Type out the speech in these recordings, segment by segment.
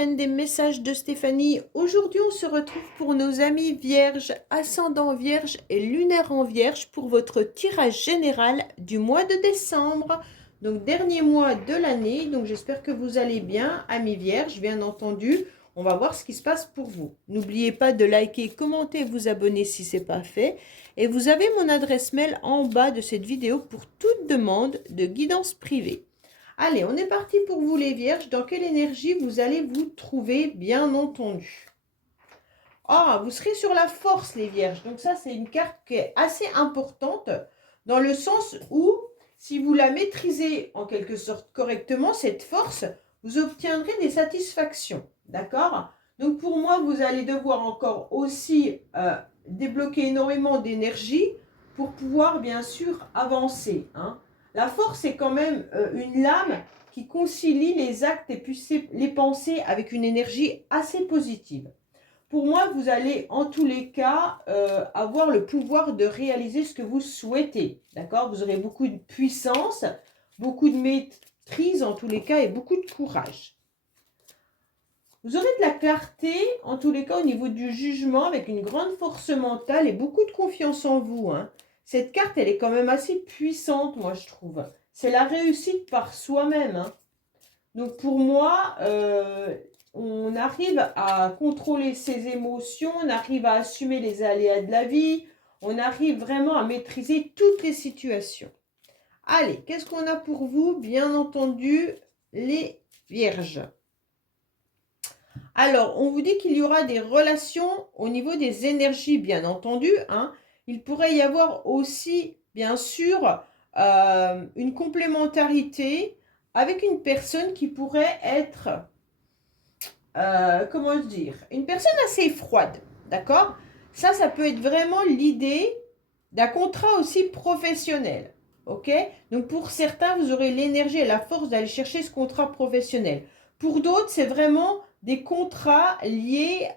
chaîne des messages de Stéphanie. Aujourd'hui, on se retrouve pour nos amis vierges, ascendant vierge et lunaire en vierge pour votre tirage général du mois de décembre. Donc, dernier mois de l'année. Donc, j'espère que vous allez bien, amis vierges, bien entendu. On va voir ce qui se passe pour vous. N'oubliez pas de liker, commenter, vous abonner si ce n'est pas fait. Et vous avez mon adresse mail en bas de cette vidéo pour toute demande de guidance privée. Allez, on est parti pour vous les vierges. Dans quelle énergie vous allez vous trouver, bien entendu? Ah, vous serez sur la force, les vierges. Donc ça, c'est une carte qui est assez importante dans le sens où, si vous la maîtrisez en quelque sorte correctement, cette force, vous obtiendrez des satisfactions. D'accord? Donc pour moi, vous allez devoir encore aussi débloquer énormément d'énergie pour pouvoir, bien sûr, avancer, hein. La force est quand même une lame qui concilie les actes et puis les pensées avec une énergie assez positive. Pour moi, vous allez en tous les cas avoir le pouvoir de réaliser ce que vous souhaitez. D'accord? Vous aurez beaucoup de puissance, beaucoup de maîtrise en tous les cas et beaucoup de courage. Vous aurez de la clarté en tous les cas au niveau du jugement avec une grande force mentale et beaucoup de confiance en vous, hein. Cette carte, elle est quand même assez puissante, moi, je trouve. C'est la réussite par soi-même, hein. Donc, pour moi, on arrive à contrôler ses émotions, on arrive à assumer les aléas de la vie, on arrive vraiment à maîtriser toutes les situations. Allez, qu'est-ce qu'on a pour vous? Bien entendu, les vierges. Alors, on vous dit qu'il y aura des relations au niveau des énergies, bien entendu, hein. Il pourrait y avoir aussi, bien sûr, une complémentarité avec une personne qui pourrait être, comment dire, une personne assez froide, d'accord? Ça peut être vraiment l'idée d'un contrat aussi professionnel, ok? Donc, pour certains, vous aurez l'énergie et la force d'aller chercher ce contrat professionnel. Pour d'autres, c'est vraiment des contrats liés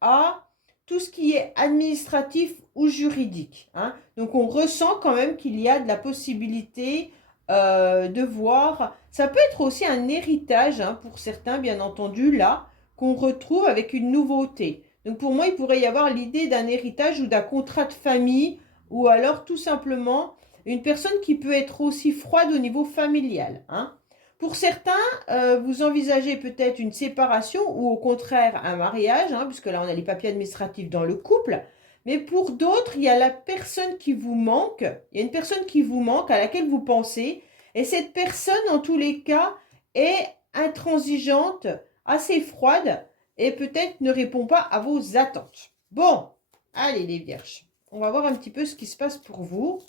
à tout ce qui est administratif ou juridique, hein. Donc, on ressent quand même qu'il y a de la possibilité de voir. Ça peut être aussi un héritage, hein, pour certains, bien entendu, là, qu'on retrouve avec une nouveauté. Donc, pour moi, il pourrait y avoir l'idée d'un héritage ou d'un contrat de famille ou alors tout simplement une personne qui peut être aussi froide au niveau familial, hein. Pour certains, vous envisagez peut-être une séparation ou au contraire un mariage, hein, puisque là on a les papiers administratifs dans le couple. Mais pour d'autres, il y a la personne qui vous manque, il y a une personne qui vous manque à laquelle vous pensez. Et cette personne, en tous les cas, est intransigeante, assez froide et peut-être ne répond pas à vos attentes. Bon, allez les vierges, on va voir un petit peu ce qui se passe pour vous.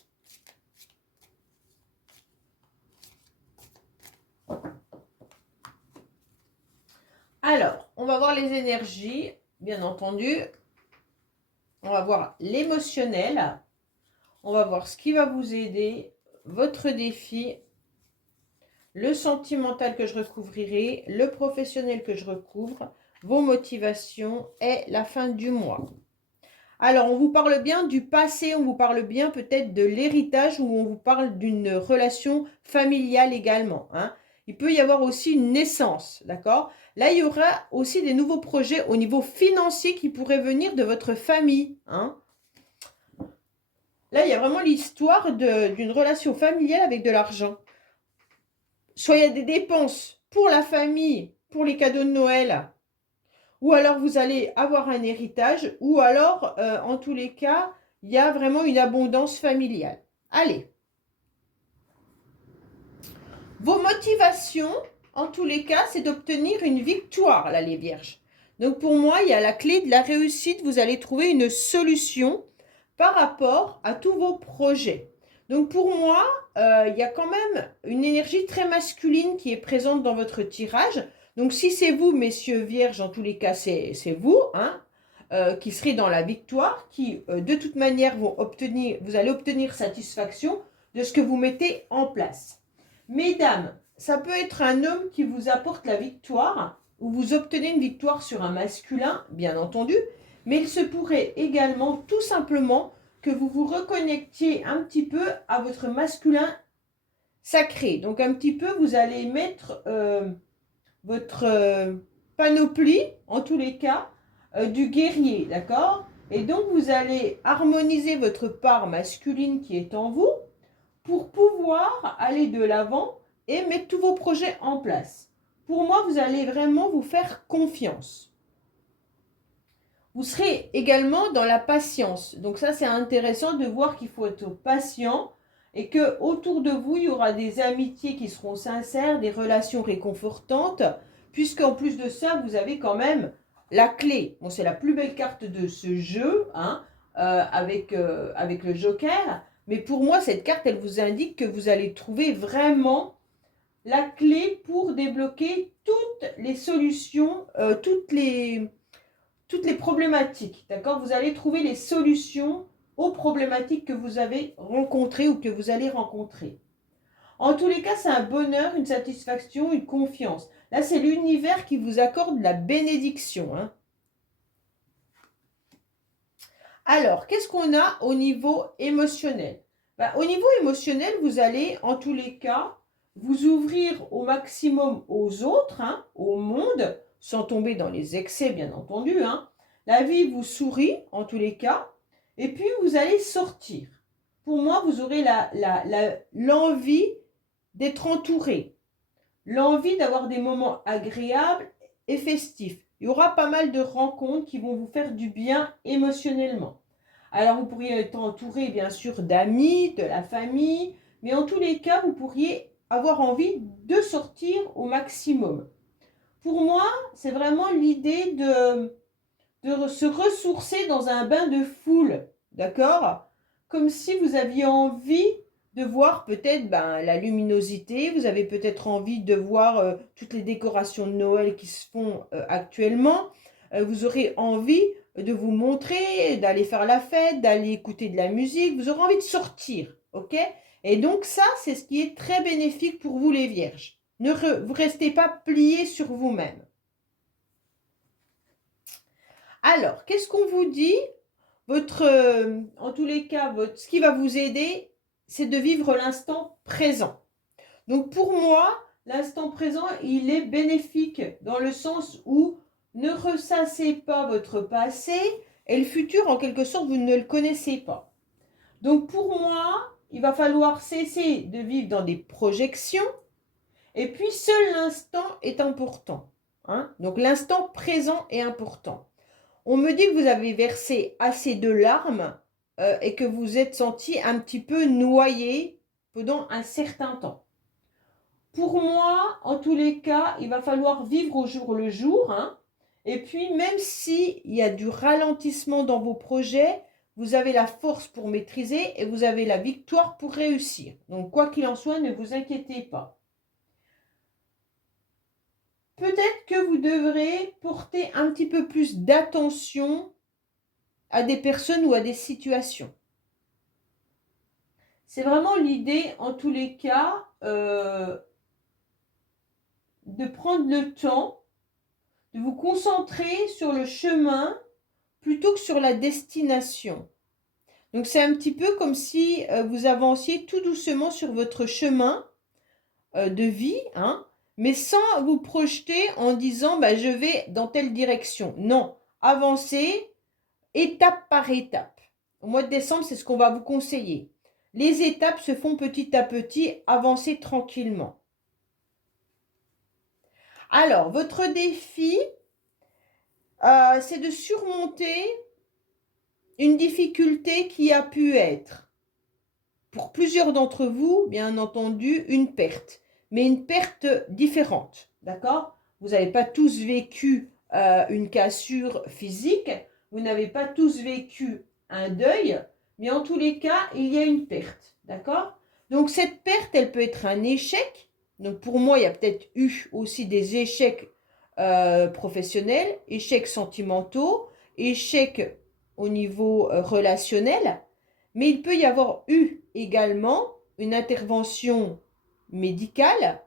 Alors, on va voir les énergies, bien entendu. On va voir l'émotionnel. On va voir ce qui va vous aider, votre défi, le sentimental que je recouvrirai, le professionnel que je recouvre, vos motivations et la fin du mois. Alors, on vous parle bien du passé, on vous parle bien peut-être de l'héritage ou on vous parle d'une relation familiale également, hein. Il peut y avoir aussi une naissance, d'accord? Là, il y aura aussi des nouveaux projets au niveau financier qui pourraient venir de votre famille, hein. Là, il y a vraiment l'histoire d'une relation familiale avec de l'argent. Soit il y a des dépenses pour la famille, pour les cadeaux de Noël, ou alors vous allez avoir un héritage, ou alors, en tous les cas, il y a vraiment une abondance familiale. Allez. Vos motivations, en tous les cas, c'est d'obtenir une victoire, là, les vierges. Donc, pour moi, il y a la clé de la réussite. Vous allez trouver une solution par rapport à tous vos projets. Donc, pour moi, il y a quand même une énergie très masculine qui est présente dans votre tirage. Donc, si c'est vous, messieurs vierges, en tous les cas, c'est vous, hein, qui serez dans la victoire, qui, de toute manière, vous allez obtenir satisfaction de ce que vous mettez en place. Mesdames, ça peut être un homme qui vous apporte la victoire, ou vous obtenez une victoire sur un masculin, bien entendu, mais il se pourrait également, tout simplement, que vous vous reconnectiez un petit peu à votre masculin sacré. Donc un petit peu, vous allez mettre votre panoplie, en tous les cas, du guerrier, d'accord? Et donc, vous allez harmoniser votre part masculine qui est en vous pour pouvoir aller de l'avant et mettre tous vos projets en place. Pour moi, vous allez vraiment vous faire confiance. Vous serez également dans la patience. Donc ça, c'est intéressant de voir qu'il faut être patient et que autour de vous, il y aura des amitiés qui seront sincères, des relations réconfortantes, puisqu'en plus de ça, vous avez quand même la clé. Bon, c'est la plus belle carte de ce jeu, hein, avec le Joker. Mais pour moi, cette carte, elle vous indique que vous allez trouver vraiment la clé pour débloquer toutes les solutions, toutes les problématiques, d'accord? Vous allez trouver les solutions aux problématiques que vous avez rencontrées ou que vous allez rencontrer. En tous les cas, c'est un bonheur, une satisfaction, une confiance. Là, c'est l'univers qui vous accorde la bénédiction, hein. Alors, qu'est-ce qu'on a au niveau émotionnel? Au niveau émotionnel, vous allez, en tous les cas, vous ouvrir au maximum aux autres, hein, au monde, sans tomber dans les excès, bien entendu, hein. La vie vous sourit, en tous les cas, et puis vous allez sortir. Pour moi, vous aurez l'envie d'être entouré, l'envie d'avoir des moments agréables et festifs. Il y aura pas mal de rencontres qui vont vous faire du bien émotionnellement. Alors, vous pourriez être entouré, bien sûr, d'amis, de la famille, mais en tous les cas, vous pourriez avoir envie de sortir au maximum. Pour moi, c'est vraiment l'idée de se ressourcer dans un bain de foule, d'accord? Comme si vous aviez envie de voir peut-être la luminosité, vous avez peut-être envie de voir toutes les décorations de Noël qui se font actuellement. Vous aurez envie de vous montrer, d'aller faire la fête, d'aller écouter de la musique. Vous aurez envie de sortir, ok? Et donc ça, c'est ce qui est très bénéfique pour vous les vierges. Vous restez pas pliés sur vous-même. Alors, qu'est-ce qu'on vous dit? En tous les cas, ce qui va vous aider, c'est de vivre l'instant présent. Donc pour moi, l'instant présent, il est bénéfique dans le sens où ne ressassez pas votre passé et le futur, en quelque sorte, vous ne le connaissez pas. Donc pour moi, il va falloir cesser de vivre dans des projections et puis seul l'instant est important, hein? Donc l'instant présent est important. On me dit que vous avez versé assez de larmes et que vous êtes senti un petit peu noyé pendant un certain temps. Pour moi, en tous les cas, il va falloir vivre au jour le jour, hein. Et puis, même s'il y a du ralentissement dans vos projets, vous avez la force pour maîtriser et vous avez la victoire pour réussir. Donc, quoi qu'il en soit, ne vous inquiétez pas. Peut-être que vous devrez porter un petit peu plus d'attention à des personnes ou à des situations. C'est vraiment l'idée, en tous les cas, de prendre le temps, de vous concentrer sur le chemin plutôt que sur la destination. Donc c'est un petit peu comme si vous avanciez tout doucement sur votre chemin de vie, hein, mais sans vous projeter en disant je vais dans telle direction. Non, avancez étape par étape. Au mois de décembre, c'est ce qu'on va vous conseiller. Les étapes se font petit à petit, avancez tranquillement. Alors, votre défi, c'est de surmonter une difficulté qui a pu être, pour plusieurs d'entre vous, bien entendu, une perte, mais une perte différente, d'accord? Vous n'avez pas tous vécu une cassure physique, vous n'avez pas tous vécu un deuil, mais en tous les cas, il y a une perte, d'accord? Donc cette perte, elle peut être un échec. Donc pour moi, il y a peut-être eu aussi des échecs professionnels, échecs sentimentaux, échecs au niveau relationnel, mais il peut y avoir eu également une intervention médicale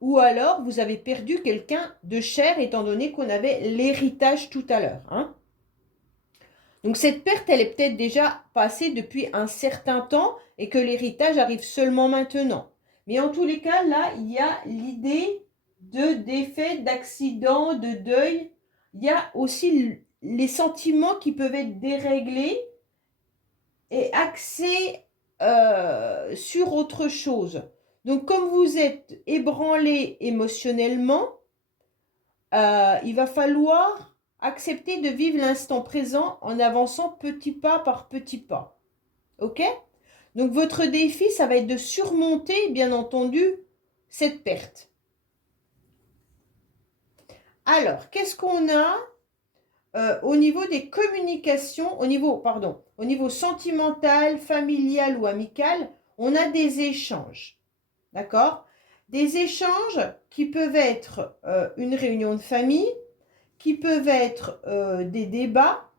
ou alors vous avez perdu quelqu'un de cher étant donné qu'on avait l'héritage tout à l'heure, hein. Donc cette perte, elle est peut-être déjà passée depuis un certain temps et que l'héritage arrive seulement maintenant. Mais en tous les cas, là, il y a l'idée de défaite, d'accident, de deuil. Il y a aussi les sentiments qui peuvent être déréglés et axés sur autre chose. Donc, comme vous êtes ébranlé émotionnellement, il va falloir accepter de vivre l'instant présent en avançant petit pas par petit pas. Ok? Donc, votre défi, ça va être de surmonter, bien entendu, cette perte. Alors, qu'est-ce qu'on a au niveau des communications, au niveau sentimental, familial ou amical? On a des échanges. D'accord? Des échanges qui peuvent être une réunion de famille, qui peuvent être des débats,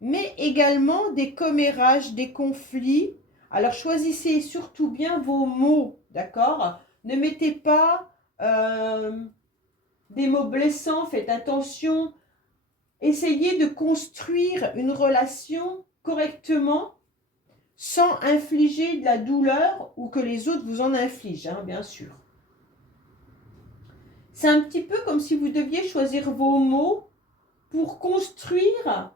mais également des commérages, des conflits. Alors choisissez surtout bien vos mots, d'accord? Ne mettez pas des mots blessants, faites attention. Essayez de construire une relation correctement sans infliger de la douleur ou que les autres vous en infligent, hein, bien sûr. C'est un petit peu comme si vous deviez choisir vos mots pour construire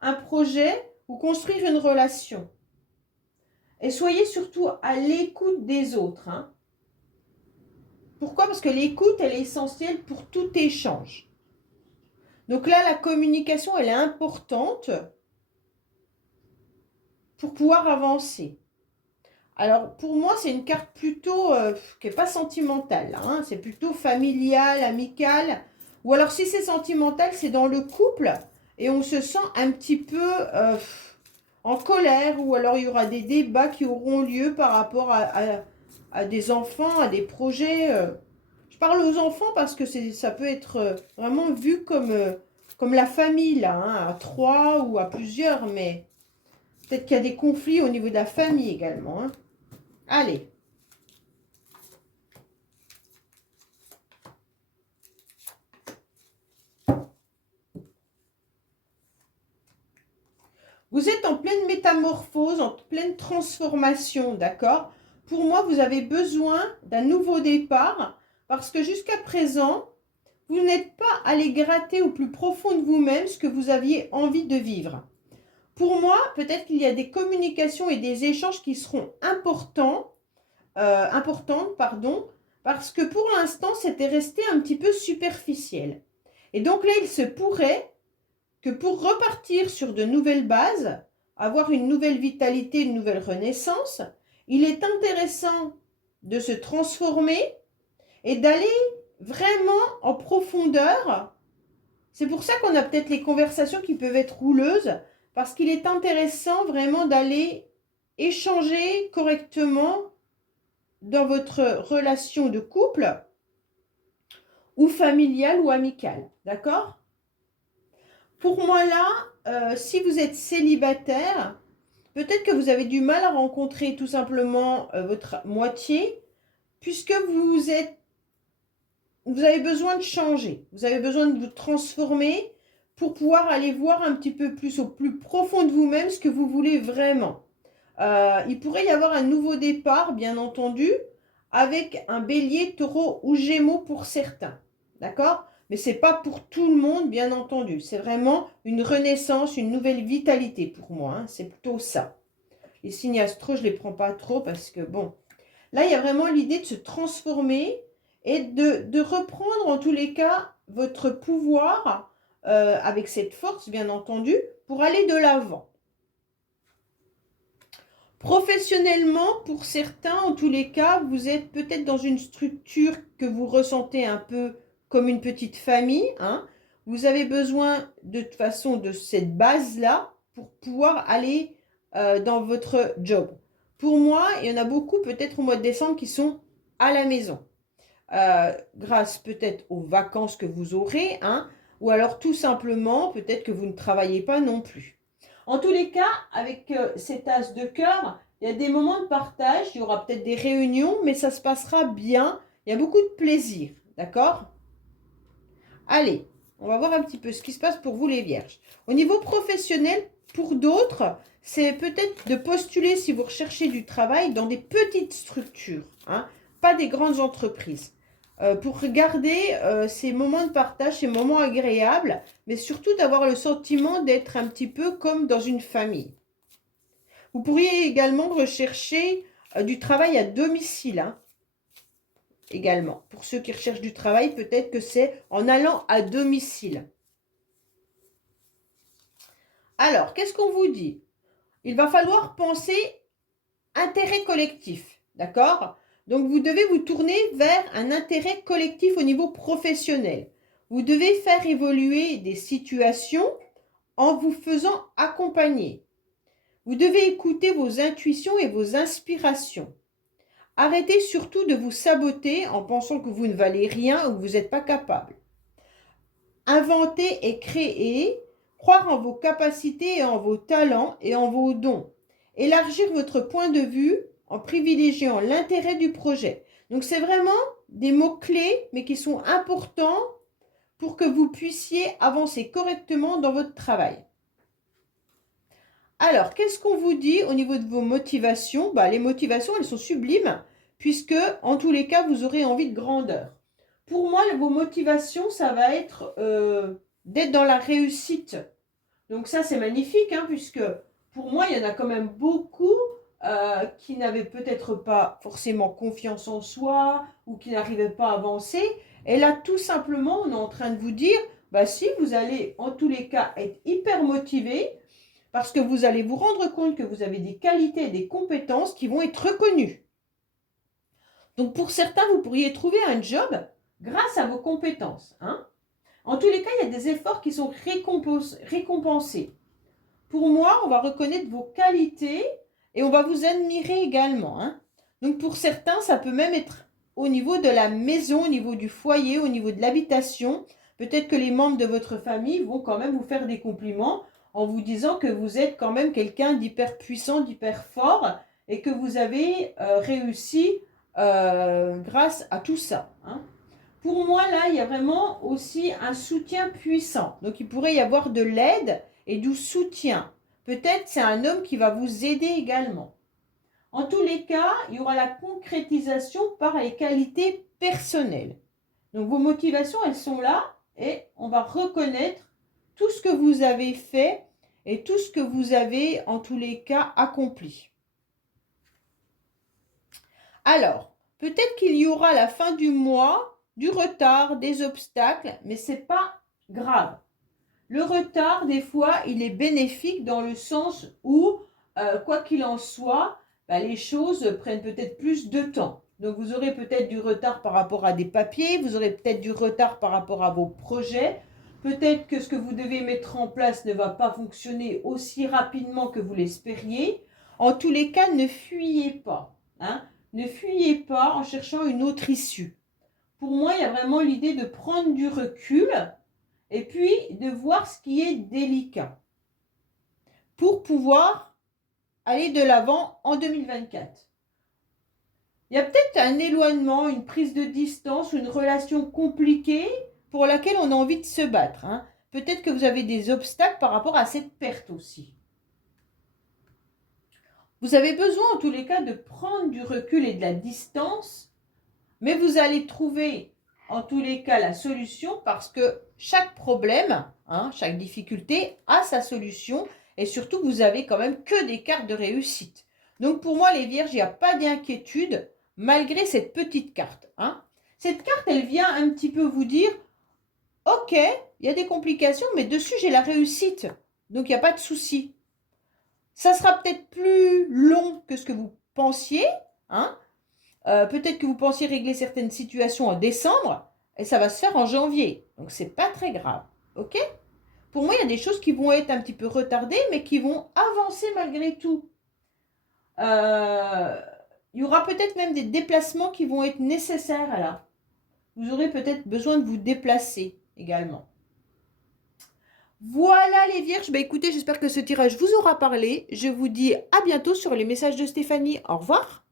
un projet ou construire une relation. Et soyez surtout à l'écoute des autres. Hein. Pourquoi? Parce que l'écoute, elle est essentielle pour tout échange. Donc là, la communication, elle est importante pour pouvoir avancer. Alors, pour moi, c'est une carte plutôt qui n'est pas sentimentale. Hein. C'est plutôt familiale, amicale. Ou alors, si c'est sentimental, c'est dans le couple. Et on se sent un petit peu en colère. Ou alors, il y aura des débats qui auront lieu par rapport à des enfants, à des projets. Je parle aux enfants parce que ça peut être vraiment vu comme la famille, là, hein, à 3 ou à plusieurs. Mais peut-être qu'il y a des conflits au niveau de la famille également. Hein. Allez. Vous êtes en pleine métamorphose, en pleine transformation, d'accord? Pour moi, vous avez besoin d'un nouveau départ parce que jusqu'à présent, vous n'êtes pas allé gratter au plus profond de vous-même ce que vous aviez envie de vivre. Pour moi, peut-être qu'il y a des communications et des échanges qui seront importantes, parce que pour l'instant, c'était resté un petit peu superficiel. Et donc là, il se pourrait que pour repartir sur de nouvelles bases, avoir une nouvelle vitalité, une nouvelle renaissance, il est intéressant de se transformer et d'aller vraiment en profondeur. C'est pour ça qu'on a peut-être les conversations qui peuvent être houleuses, parce qu'il est intéressant vraiment d'aller échanger correctement dans votre relation de couple ou familiale ou amicale, d'accord? Pour moi là, si vous êtes célibataire, peut-être que vous avez du mal à rencontrer tout simplement votre moitié, puisque vous avez besoin de changer, vous avez besoin de vous transformer pour pouvoir aller voir un petit peu plus au plus profond de vous-même ce que vous voulez vraiment. Il pourrait y avoir un nouveau départ, bien entendu, avec un bélier, taureau ou gémeaux pour certains. D'accord? Mais ce n'est pas pour tout le monde, bien entendu. C'est vraiment une renaissance, une nouvelle vitalité pour moi. Hein. C'est plutôt ça. Les signes astro, je ne les prends pas trop parce que, bon, là, il y a vraiment l'idée de se transformer et de reprendre, en tous les cas, votre pouvoir avec cette force, bien entendu, pour aller de l'avant. Professionnellement, pour certains, en tous les cas, vous êtes peut-être dans une structure que vous ressentez un peu comme une petite famille. Hein. Vous avez besoin de toute façon de cette base-là pour pouvoir aller dans votre job. Pour moi, il y en a beaucoup peut-être au mois de décembre qui sont à la maison. Grâce peut-être aux vacances que vous aurez, hein, ou alors tout simplement peut-être que vous ne travaillez pas non plus. En tous les cas, avec cet as de cœur, il y a des moments de partage, il y aura peut-être des réunions, mais ça se passera bien. Il y a beaucoup de plaisir, d'accord? Allez, on va voir un petit peu ce qui se passe pour vous les vierges. Au niveau professionnel, pour d'autres, c'est peut-être de postuler si vous recherchez du travail dans des petites structures, hein, pas des grandes entreprises. pour garder ces moments de partage, ces moments agréables, mais surtout d'avoir le sentiment d'être un petit peu comme dans une famille. Vous pourriez également rechercher du travail à domicile, hein, également. Pour ceux qui recherchent du travail, peut-être que c'est en allant à domicile. Alors, qu'est-ce qu'on vous dit? Il va falloir penser intérêt collectif, d'accord? Donc, vous devez vous tourner vers un intérêt collectif au niveau professionnel. Vous devez faire évoluer des situations en vous faisant accompagner. Vous devez écouter vos intuitions et vos inspirations. Arrêtez surtout de vous saboter en pensant que vous ne valez rien ou que vous n'êtes pas capable. Inventer et créer, croire en vos capacités et en vos talents et en vos dons. Élargir votre point de vue en privilégiant l'intérêt du projet. Donc c'est vraiment des mots-clés, mais qui sont importants pour que vous puissiez avancer correctement dans votre travail. Alors, qu'est-ce qu'on vous dit au niveau de vos motivations? Les motivations, elles sont sublimes, puisque en tous les cas, vous aurez envie de grandeur. Pour moi, vos motivations, ça va être d'être dans la réussite. Donc ça, c'est magnifique, hein, puisque pour moi, il y en a quand même beaucoup qui n'avaient peut-être pas forcément confiance en soi ou qui n'arrivaient pas à avancer. Et là, tout simplement, on est en train de vous dire, si, vous allez en tous les cas être hyper motivé parce que vous allez vous rendre compte que vous avez des qualités et des compétences qui vont être reconnues. Donc pour certains, vous pourriez trouver un job grâce à vos compétences, hein. En tous les cas, il y a des efforts qui sont récompensés. Pour moi, on va reconnaître vos qualités et on va vous admirer également, hein. Donc pour certains, ça peut même être au niveau de la maison, au niveau du foyer, au niveau de l'habitation. Peut-être que les membres de votre famille vont quand même vous faire des compliments en vous disant que vous êtes quand même quelqu'un d'hyper puissant, d'hyper fort et que vous avez réussi grâce à tout ça, hein. Pour moi, là, il y a vraiment aussi un soutien puissant. Donc, il pourrait y avoir de l'aide et du soutien. Peut-être c'est un homme qui va vous aider également. En tous les cas, il y aura la concrétisation par les qualités personnelles. Donc, vos motivations, elles sont là et on va reconnaître tout ce que vous avez fait et tout ce que vous avez, en tous les cas, accompli. Alors, peut-être qu'il y aura à la fin du mois du retard, des obstacles, mais ce n'est pas grave. Le retard, des fois, il est bénéfique dans le sens où, quoi qu'il en soit, les choses prennent peut-être plus de temps. Donc, vous aurez peut-être du retard par rapport à des papiers, vous aurez peut-être du retard par rapport à vos projets. Peut-être que ce que vous devez mettre en place ne va pas fonctionner aussi rapidement que vous l'espériez. En tous les cas, ne fuyez pas, hein. Ne fuyez pas en cherchant une autre issue. Pour moi, il y a vraiment l'idée de prendre du recul et puis de voir ce qui est délicat pour pouvoir aller de l'avant en 2024. Il y a peut-être un éloignement, une prise de distance, une relation compliquée pour laquelle on a envie de se battre, hein. Peut-être que vous avez des obstacles par rapport à cette perte aussi. Vous avez besoin en tous les cas de prendre du recul et de la distance, mais vous allez trouver en tous les cas la solution parce que chaque problème, hein, chaque difficulté a sa solution et surtout vous avez quand même que des cartes de réussite. Donc pour moi les vierges, il n'y a pas d'inquiétude malgré cette petite carte, hein. Cette carte, elle vient un petit peu vous dire, ok, il y a des complications, mais dessus j'ai la réussite, donc il n'y a pas de souci. Ça sera peut-être plus long que ce que vous pensiez, hein. Peut-être que vous pensiez régler certaines situations en décembre et ça va se faire en janvier. Donc, c'est pas très grave. OK? Pour moi, il y a des choses qui vont être un petit peu retardées, mais qui vont avancer malgré tout. Il y aura peut-être même des déplacements qui vont être nécessaires là. Vous aurez peut-être besoin de vous déplacer également. Voilà les vierges. Écoutez, j'espère que ce tirage vous aura parlé. Je vous dis à bientôt sur les messages de Stéphanie. Au revoir.